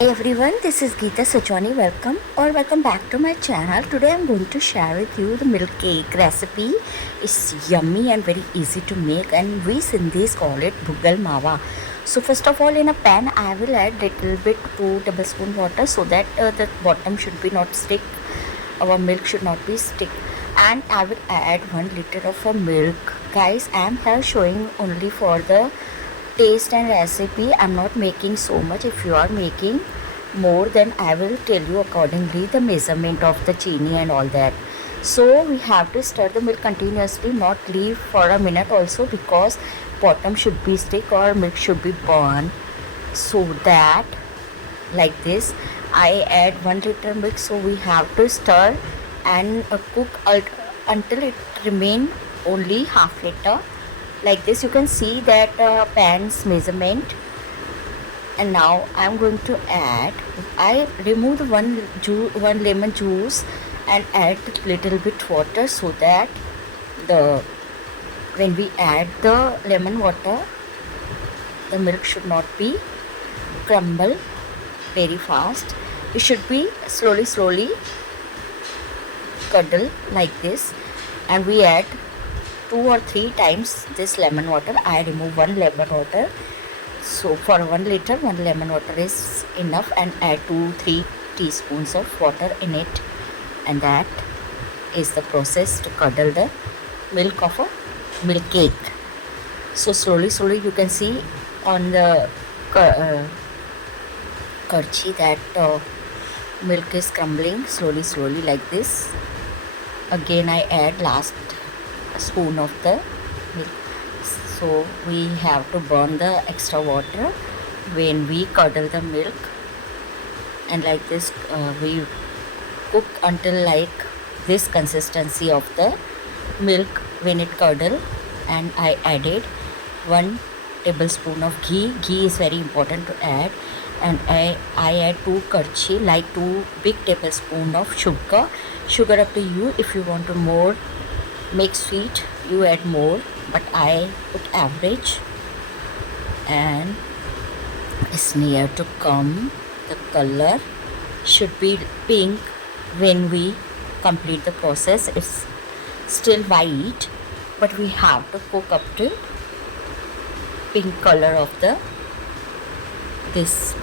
Hey everyone, this is Geeta Sajani. Welcome back to my channel. Today I'm going to share with you the milk cake recipe. It's yummy and very easy to make, and we Sindhis call it BHUGAL MAWA. So first of all, in a pan I will add little bit 2 tablespoon water so that the bottom should be not stick. Our milk should not be stick. And I will add 1 liter of milk. Guys, I am here showing only for the taste and recipe. I'm not making so much. If you are making more, then I will tell you accordingly the measurement of the chini and all that. So we have to stir the milk continuously, not leave for a minute also, because bottom should be stick or milk should be burned. So that, like this, I add 1 liter milk, so we have to stir and cook until it remain only half liter. Like this, you can see that pan's measurement. And now I'm going to add, I remove the one lemon juice and add little bit water, so that the when we add the lemon water, the milk should not be crumble very fast. It should be slowly curdle like this. And we add 2 or 3 times this lemon water. I remove 1 lemon water. So for 1 liter, 1 lemon water is enough, and add 2-3 teaspoons of water in it. And that is the process to curdle the milk of a milk cake. So slowly you can see on the karchi that milk is crumbling slowly like this. Again I add last spoon of the milk. So we have to burn the extra water when we curdle the milk, and like this we cook until like this consistency of the milk when it curdle. And I added 1 tablespoon of ghee is very important to add. And I add 2 karchi, like 2 big tablespoon of sugar up to you. If you want to more make sweet, you add more, but I put average. And it's near to come. The color should be pink when we complete the process. It's still white, but we have to cook up to pink color of this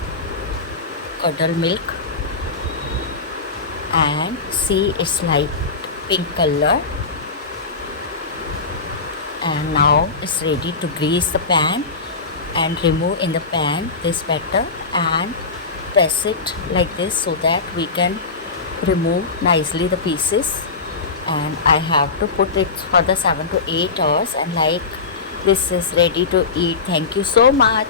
curdled milk. And see, it's like pink color. And now it's ready to grease the pan and remove in the pan this batter and press it like this, so that we can remove nicely the pieces. And I have to put it for the 7 to 8 hours, and like this is ready to eat. Thank you so much.